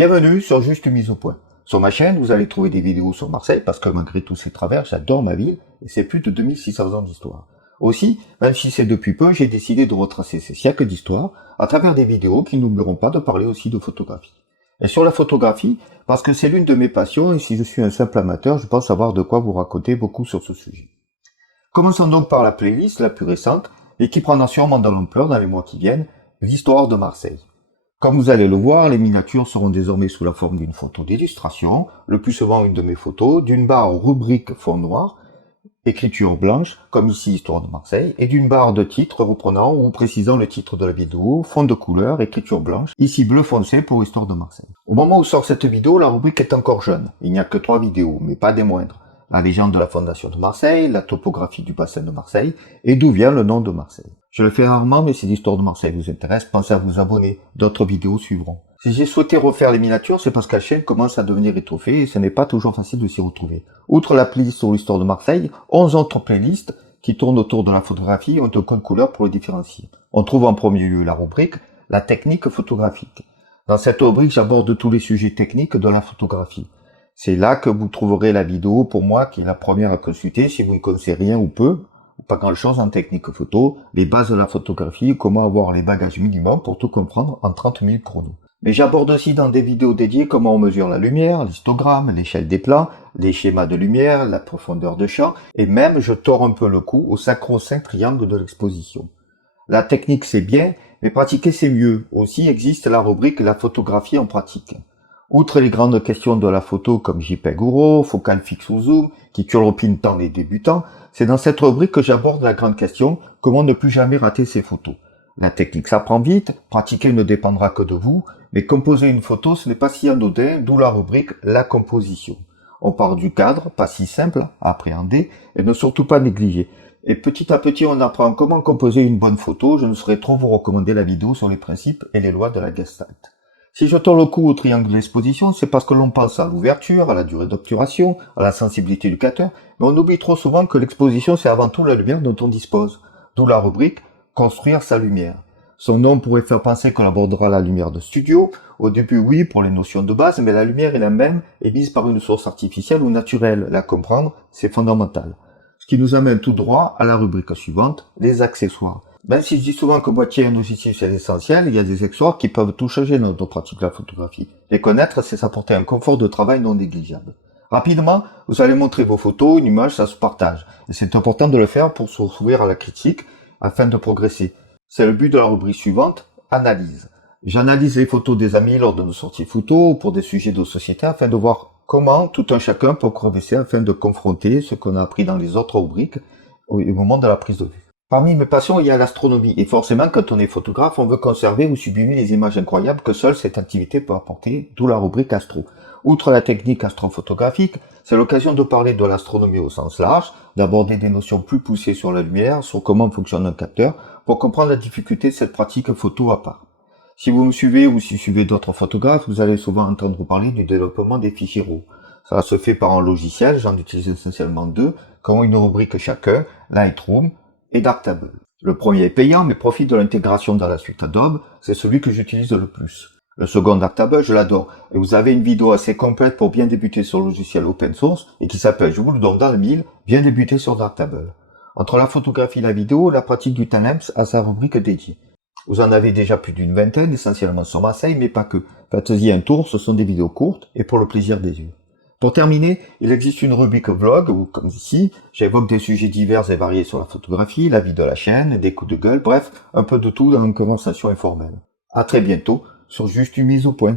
Bienvenue sur Juste une mise au point. Sur ma chaîne, vous allez trouver des vidéos sur Marseille parce que malgré tous ces travers, j'adore ma ville et c'est plus de 2600 ans d'histoire. Aussi, même si c'est depuis peu, j'ai décidé de retracer ces siècles d'histoire à travers des vidéos qui n'oublieront pas de parler aussi de photographie. Et sur la photographie, parce que c'est l'une de mes passions et si je suis un simple amateur, je pense avoir de quoi vous raconter beaucoup sur ce sujet. Commençons donc par la playlist la plus récente et qui prendra sûrement de l'ampleur dans les mois qui viennent, l'histoire de Marseille. Comme vous allez le voir, les miniatures seront désormais sous la forme d'une photo d'illustration, le plus souvent une de mes photos, d'une barre rubrique fond noir, écriture blanche, comme ici Histoire de Marseille, et d'une barre de titre reprenant ou précisant le titre de la vidéo, fond de couleur, écriture blanche, ici bleu foncé pour Histoire de Marseille. Au moment où sort cette vidéo, la rubrique est encore jeune. Il n'y a que 3 vidéos, mais pas des moindres. La légende de la fondation de Marseille, la topographie du bassin de Marseille, et d'où vient le nom de Marseille. Je le fais rarement, mais si l'histoire de Marseille vous intéresse, pensez à vous abonner. D'autres vidéos suivront. Si j'ai souhaité refaire les miniatures, c'est parce que la chaîne commence à devenir étoffée et ce n'est pas toujours facile de s'y retrouver. Outre la playlist sur l'histoire de Marseille, 11 autres playlists qui tournent autour de la photographie ont un code couleur pour le différencier. On trouve en premier lieu la rubrique « La technique photographique ». Dans cette rubrique, j'aborde tous les sujets techniques de la photographie. C'est là que vous trouverez la vidéo pour moi qui est la première à consulter si vous ne connaissez rien ou peu, ou pas grand chose en technique photo, les bases de la photographie, comment avoir les bagages minimum pour tout comprendre en 30 minutes chrono. Mais j'aborde aussi dans des vidéos dédiées comment on mesure la lumière, l'histogramme, l'échelle des plans, les schémas de lumière, la profondeur de champ, et même je tords un peu le cou au sacro-saint triangle de l'exposition. La technique c'est bien, mais pratiquer c'est mieux. Aussi existe la rubrique La photographie en pratique. Outre les grandes questions de la photo comme JPEG ou RAW, focale fixe ou zoom, qui turlupinent tant les débutants, c'est dans cette rubrique que j'aborde la grande question « Comment ne plus jamais rater ses photos ?» La technique s'apprend vite, pratiquer ne dépendra que de vous, mais composer une photo ce n'est pas si anodin, d'où la rubrique « La composition ». On part du cadre, pas si simple à appréhender, et ne surtout pas négliger. Et petit à petit on apprend comment composer une bonne photo, je ne saurais trop vous recommander la vidéo sur les principes et les lois de la Gestalt. Si je tords le cou au triangle d'exposition, c'est parce que l'on pense à l'ouverture, à la durée d'obturation, à la sensibilité du capteur, mais on oublie trop souvent que l'exposition c'est avant tout la lumière dont on dispose. D'où la rubrique « Construire sa lumière ». Son nom pourrait faire penser qu'on abordera la lumière de studio. Au début, oui, pour les notions de base, mais la lumière est la même, émise par une source artificielle ou naturelle. La comprendre, c'est fondamental. Ce qui nous amène tout droit à la rubrique suivante, les accessoires. Même si je dis souvent que boîtier et un logiciel c'est l'essentiel, il y a des accessoires qui peuvent tout changer dans notre pratique de la photographie. Les connaître, c'est s'apporter un confort de travail non négligeable. Rapidement, vous allez montrer vos photos, une image, ça se partage. Et c'est important de le faire pour s'ouvrir à la critique afin de progresser. C'est le but de la rubrique suivante, analyse. J'analyse les photos des amis lors de nos sorties photos ou pour des sujets de société afin de voir comment tout un chacun peut progresser afin de confronter ce qu'on a appris dans les autres rubriques au moment de la prise de vue. Parmi mes passions, il y a l'astronomie. Et forcément, quand on est photographe, on veut conserver ou sublimer les images incroyables que seule cette activité peut apporter, d'où la rubrique astro. Outre la technique astrophotographique, c'est l'occasion de parler de l'astronomie au sens large, d'aborder des notions plus poussées sur la lumière, sur comment fonctionne un capteur, pour comprendre la difficulté de cette pratique photo à part. Si vous me suivez ou si vous suivez d'autres photographes, vous allez souvent entendre parler du développement des fichiers RAW. Ça se fait par un logiciel, j'en utilise essentiellement 2, qui ont une rubrique chacun, Lightroom et Darktable. Le premier est payant mais profite de l'intégration dans la suite Adobe, c'est celui que j'utilise le plus. Le second Darktable, je l'adore, et vous avez une vidéo assez complète pour bien débuter sur le logiciel open source et qui s'appelle, je vous le donne dans le mille, bien débuter sur Darktable. Entre la photographie et la vidéo, la pratique du time-lapse a sa rubrique dédiée. Vous en avez déjà plus d'une vingtaine, essentiellement sur Marseille, mais pas que. Faites-y un tour, ce sont des vidéos courtes et pour le plaisir des yeux. Pour terminer, il existe une rubrique vlog où, comme ici, j'évoque des sujets divers et variés sur la photographie, la vie de la chaîne, des coups de gueule, bref, un peu de tout dans une conversation informelle. À très bientôt sur Juste une mise au point.